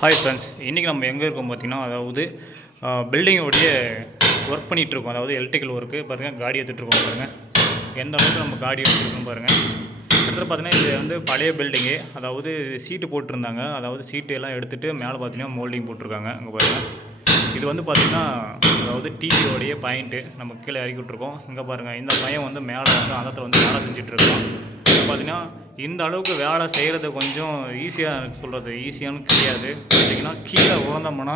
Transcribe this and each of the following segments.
Hi friends, இன்றைக்கி நம்ம எங்கே இருக்கோம் பார்த்திங்கன்னா, அதாவது பில்டிங்கோடைய ஒர்க் பண்ணிகிட்ருக்கோம். அதாவது எலக்ட்ரிக்கல் ஒர்க்கு பார்த்திங்கன்னா, காடி எடுத்துகிட்ருக்கோம் பாருங்கள். எந்த அளவுக்கு நம்ம காடி எடுத்துருக்கோம் பாருங்கள். கிட்டத்தட்ட பார்த்திங்கன்னா இது வந்து பழைய பில்டிங்கு. அதாவது சீட்டு போட்டிருந்தாங்க. அதாவது சீட்டு எல்லாம் எடுத்துகிட்டு மேலே பார்த்திங்கன்னா மோல்டிங் போட்டிருக்காங்க. அங்கே பாருங்கள், இது வந்து பார்த்திங்கன்னா அதாவது டிவியோடைய பாயிண்ட்டு நம்ம கீழே இறக்கி விட்ருக்கோம். இங்கே பாருங்கள், இந்த பையன் வந்து மேலே வந்து அதத்தில் வந்து வேலை செஞ்சிட்ருக்கான். பார்த்திங்கன்னா இந்த அளவுக்கு வேலை செய்கிறது கொஞ்சம் ஈஸியாக எனக்கு சொல்கிறது ஈஸியானு கிடையாது. பார்த்திங்கன்னா கீழே உழந்தோம்னா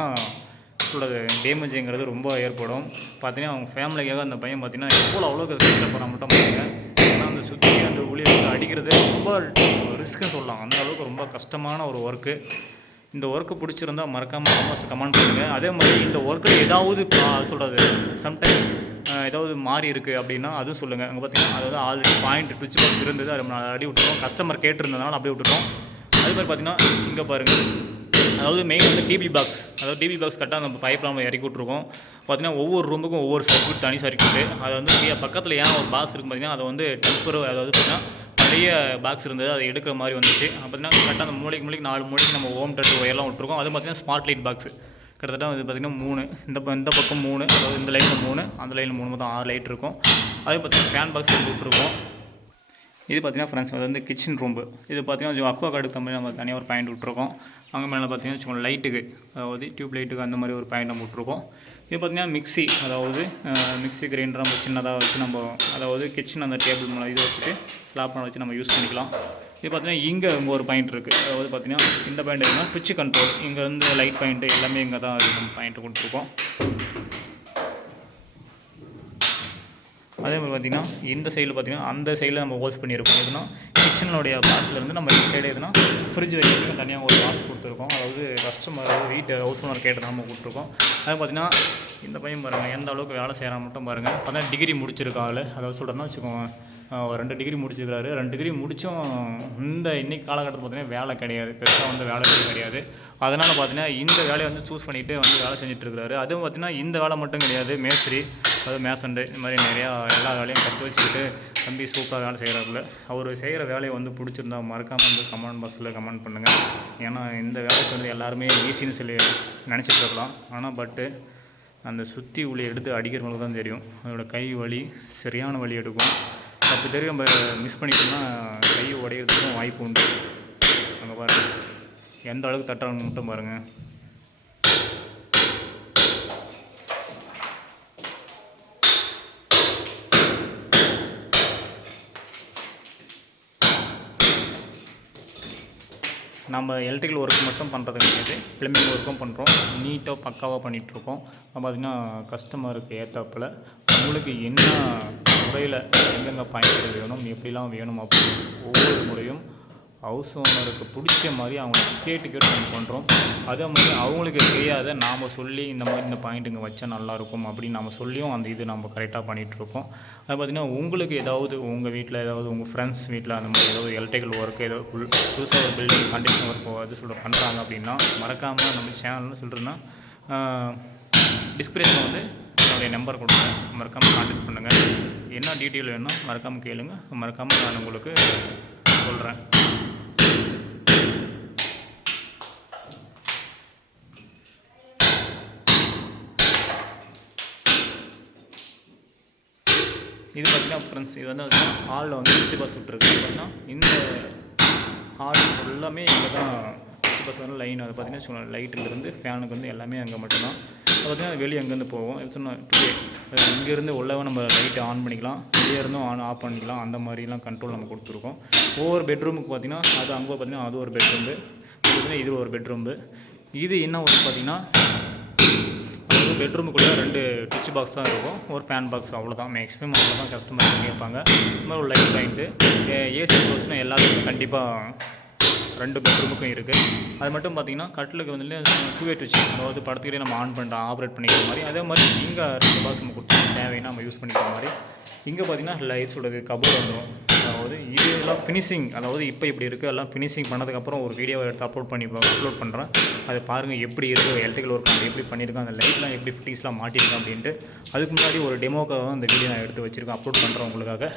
சொல்கிறது டேமேஜுங்கிறது ரொம்ப ஏற்படும். பார்த்திங்கன்னா அவங்க ஃபேமிலிக்காக அந்த பையன் பார்த்திங்கன்னா அவ்வளோக்கு கஷ்டப்படுறான் மட்டும் பாருங்க. ஏன்னா அந்த சுற்றி அந்த ஊழியர் அடிக்கிறது ரொம்ப ரிஸ்க்குன்னு சொல்லலாம். அந்த அளவுக்கு ரொம்ப கஷ்டமான ஒரு ஒர்க்கு. இந்த ஒர்க்கு பிடிச்சிருந்தா மறக்காமல் கமெண்ட் பண்ணுங்கள். அதே மாதிரி இந்த ஒர்க்கில் ஏதாவது சொல்கிறது சம்டைம் ஏதாவது மாறி இருக்குது அப்படின்னா அதுவும் சொல்லுங்கள். அங்கே பார்த்திங்கன்னா அதாவது ஆல்ரெடி பாயிண்ட் ட்விட்ச் பாக்ஸ் இருந்தது, அதை அடி விட்டுருக்கோம். கஸ்டமர் கேட்டிருந்ததுனால அப்படியே விட்டுட்டோம். அதே மாதிரி பார்த்திங்கன்னா இங்கே பாருங்கள், அதாவது மெயின் வந்து டிபி பாக்ஸ். அதாவது டிபி பாக்ஸ் கரெக்டாக நம்ம பைப்பில் நம்ம இறக்கி விட்ருக்கோம். பார்த்திங்கன்னா ஒவ்வொரு ரூமுக்கும் ஒவ்வொரு சர்க்யூட் தனி சர்க்யூட்டு. அதை வந்து பக்கத்தில் ஏன் ஒரு பாக்ஸ் இருக்குது பார்த்திங்கன்னா, அதை வந்து டெம்பரோ அதாவது பார்த்திங்கன்னா நிறைய பாக்ஸ் இருந்தது, அதை எடுக்கிற மாதிரி வந்துச்சு. பார்த்திங்கன்னா கரெக்டாக அந்த மூளைக்கு 4 மூளைக்கு நம்ம ஹோம் தேட்டர் ஒயர்லாம் விட்ருக்கோம். அது பார்த்திங்கன்னா ஸ்மார்ட் லைட் பாக்ஸ் கிட்டத்தட்ட வந்து பார்த்திங்கன்னா 3 இந்த பக்கம் 3, அதாவது இந்த லைனில் 3, அந்த லைனில் 3, மொத்தம் 6 லைட் இருக்கும். அதே பார்த்திங்கன்னா ஃபேன் பாக்ஸ் விட்டுருக்கோம். இது பார்த்திங்கன்னா ஃப்ரெண்ட்ஸ் அது வந்து கிச்சன் ரூம்பு. இது பார்த்திங்கன்னா அக்வா கார்டுக்கு தம்பி நம்ம தனியாக ஒரு பாயிண்ட் விட்ருக்கோம். அங்கே மேலே பார்த்திங்கன்னா வச்சுக்கோங்க லைட்டுக்கு, அதாவது டியூப் லைட்டுக்கு அந்த மாதிரி ஒரு பாயிண்ட் நம்ம விட்ருக்கோம். இது பார்த்திங்கன்னா மிக்ஸி, அதாவது மிக்ஸி கிரைண்டர் நம்ம சின்னதாக வச்சு நம்ம அதாவது கிச்சன் அந்த டேபிள் மேலே இது வச்சுட்டு ஸ்லாப் பண்ண வச்சு நம்ம யூஸ் பண்ணிக்கலாம். இது பார்த்திங்கன்னா இங்கே ஒரு பாயிண்ட் இருக்குது. அதாவது பார்த்திங்கன்னா இந்த பாயிண்ட் இருக்குன்னா ஸ்விட்ச் கண்ட்ரோல், இங்கே வந்து லைட் பாயிண்ட்டு எல்லாமே இங்கே தான் நம்ம பாயிண்ட்டு கொடுத்துருக்கோம். அதே மாதிரி பார்த்திங்கன்னா இந்த சைடில் பார்த்திங்கன்னா அந்த சைடில் நம்ம ஹோல்ஸ் பண்ணியிருக்கோம். எதுனா கிச்சனுடைய பாக்ஸ்லேருந்து நம்ம இந்த சைடு எதுனா ஃப்ரிட்ஜ் வைக்கிறதுக்கு தனியாக ஒரு பாக்ஸ் கொடுத்துருக்கோம். அதாவது கஸ்டமர் வீட்டு ஹவுஸ் ஓனர் கேட்டு நம்ம கொடுத்துருக்கோம். அதே பார்த்திங்கன்னா இந்த பையன் பாருங்கள் எந்த அளவுக்கு வேலை செய்கிறான் மட்டும் பாருங்கள். பார்த்தீங்கன்னா டிகிரி முடிச்சிருக்கா ஆள். அதாவது சொல்கிறேன்னா வச்சுக்கோங்க, 2 டிகிரி முடிச்சிருக்காரு. 2 டிகிரி முடித்தும் இன்றைக்கி காலகட்டத்தில் பார்த்திங்கன்னா வேலை கிடையாது, பெருசாக வந்து வேலை கிடையாது. அதனால் பார்த்திங்கன்னா இந்த வேலையை வந்து சூஸ் பண்ணிவிட்டு வந்து வேலை செஞ்சிட்ருக்கிறாரு. அதுவும் பார்த்திங்கன்னா இந்த வேலை மட்டும் கிடையாது, மேஸ்திரி, அதாவது மேசண்டு, இந்த மாதிரி நிறையா எல்லா வேலையும் கற்று வச்சுக்கிட்டு தம்பி சூப்பராக வேலை செய்கிறாப்புல. அவர் செய்கிற வேலையை வந்து பிடிச்சிருந்தா மறக்காமல் வந்து கமெண்ட் பாக்ஸில் கமெண்ட் பண்ணுங்கள். ஏன்னா இந்த வேலைக்கு வந்து எல்லாருமே ஈஸின்னு சொல்லி நினச்சிட்டு இருக்கலாம். ஆனால் பட்டு அந்த சுற்றி உள்ளே எடுத்து அடிக்கிறவங்களுக்கு தான் தெரியும் அதோட கை வலி, சரியான வலி எடுக்கும். 10 பேருக்கு நம்ம மிஸ் பண்ணிட்டோம்னா கை உடையிறதுக்கும் வாய்ப்பு உண்டு. அங்கே பாருங்கள் எந்த அளவுக்கு தட்டுறாங்க மட்டும் பாருங்கள். நம்ம எலக்ட்ரிக்கல் ஒர்க் மட்டும் பண்ணுறது கிடையாது, ப்ளம்பிங் ஒர்க்கும் பண்ணுறோம். நீட்டாக பக்காவாக பண்ணிகிட்ருக்கோம். பார்த்திங்கன்னா கஸ்டமருக்கு ஏற்றாப்பில் உங்களுக்கு என்ன முறையில் எங்கெங்கே பாயிண்ட் வேணும், எப்படிலாம் வேணும் அப்படின்னு ஒவ்வொரு முறையும் ஹவுஸ் ஓனருக்கு பிடிச்ச மாதிரி அவங்களுக்கு கேட்டு நம்ம பண்ணுறோம். அதே மாதிரி அவங்களுக்கு தெரியாத நாம் சொல்லி இந்த மாதிரி இந்த பாயிண்ட் இங்கே வச்சா நல்லாயிருக்கும் அப்படின்னு நம்ம சொல்லியும் அந்த இது நம்ம கரெக்டாக பண்ணிகிட்ருக்கோம். அது பார்த்திங்கன்னா உங்களுக்கு ஏதாவது உங்கள் வீட்டில் ஏதாவது உங்கள் ஃப்ரெண்ட்ஸ் வீட்டில் அந்த மாதிரி ஏதாவது எலக்ட்ரிக்கல் ஒர்க்கு ஏதாவது புதுசாக ஒரு பில்டிங் கண்டிஷன் ஒர்க் அது பண்ணுறாங்க அப்படின்னா மறக்காமல் நம்ம சேனல்னு சொல்கிறேன்னா டிஸ்கிரிப்ஷனில் வந்து என்னுடைய நம்பர் கொடுங்க, மறக்காமல் கான்டாக்ட் பண்ணுங்கள். என்ன டீட்டெயில் வேணும் மறக்காமல் கேளுங்க, மறக்காமல் நான் உங்களுக்கு சொல்கிறேன். இது பார்த்திங்கன்னா ஃப்ரெண்ட்ஸ் இது வந்து ஹாலில் வந்து சுற்றி பாஸ் விட்டுருக்கு. பார்த்திங்கன்னா இந்த ஹால் ஃபுல்லாமே இங்கே தான் சுற்றி பாஸ் வந்து லைன். அது பார்த்திங்கன்னா லைட்டிலேருந்து ஃபேனுக்கு வந்து எல்லாமே அங்கே மட்டும்தான். அது பார்த்திங்கன்னா வெளியே அங்கேருந்து போகும். இது சொன்னால் இங்கேருந்து உள்ளவே நம்ம லைட்டை ஆன் பண்ணிக்கலாம், வெளியே இருந்தும் ஆஃப் பண்ணிக்கலாம். அந்த மாதிரிலாம் கண்ட்ரோல் நம்ம கொடுத்துருக்கோம். ஒவ்வொரு பெட்ரூமுக்கு பார்த்திங்கன்னா அது அங்கே பார்த்திங்கன்னா அது ஒரு பெட்ரூம்பு, இது ஒரு பெட்ரூம்பு. இது என்ன ஒரு பார்த்திங்கன்னா பெட்ரூமுக்குள்ளே 2 ட்விட்ச் பாக்ஸ் தான் இருக்கும், ஒரு ஃபேன் பாக்ஸ், அவ்வளோதான். மேக்ஸிமம் அவ்வளோதான் கஸ்டமர் கேட்பாங்க. இந்த மாதிரி ஒரு லைட் பாயிண்ட்டு, ஏசி போர்ஸ்னு எல்லாத்துக்கும் கண்டிப்பாக 2 பெட்ரூமுக்கும் இருக்குது. அது மட்டும் பார்த்திங்கன்னா கட்டிலுக்கு வந்து 2-வே ட்விட்ச், அதாவது படத்துக்கிட்டே நம்ம ஆன் பண்ணிட்டு ஆப்ரேட் பண்ணிக்கிற மாதிரி. அதே மாதிரி இங்கே 2 பாக்ஸ் நம்ம கொடுத்து தேவைன்னா நம்ம யூஸ் பண்ணிக்கிற மாதிரி. இங்கே பார்த்திங்கன்னா லைட் சொல்கிறது கபோர்டு வந்துடும். அதாவது இது எல்லாம் ஃபினிஷிங், அதாவது இப்போ இப்படி இருக்குது, எல்லாம் ஃபினிஷிங் பண்ணதுக்கப்புறம் ஒரு வீடியோவை எடுத்து அப்லோட் பண்ணுறேன். அதை பாருங்கள் எப்படி இருக்குது எலக்ட்ரிக்கல் ஒர்க் அந்த எப்படி பண்ணியிருக்கேன், அந்த லைட்லாம் எப்படி ஃபிட்டிங்ஸ்லாம் மாட்டியிருக்கேன் அப்படின்ட்டு. அதுக்கு முன்னாடி ஒரு டெமோக்காக அந்த வீடியோ நான் எடுத்து வச்சுருக்கேன், அப்லோட் பண்ணுறேன் உங்களுக்காக.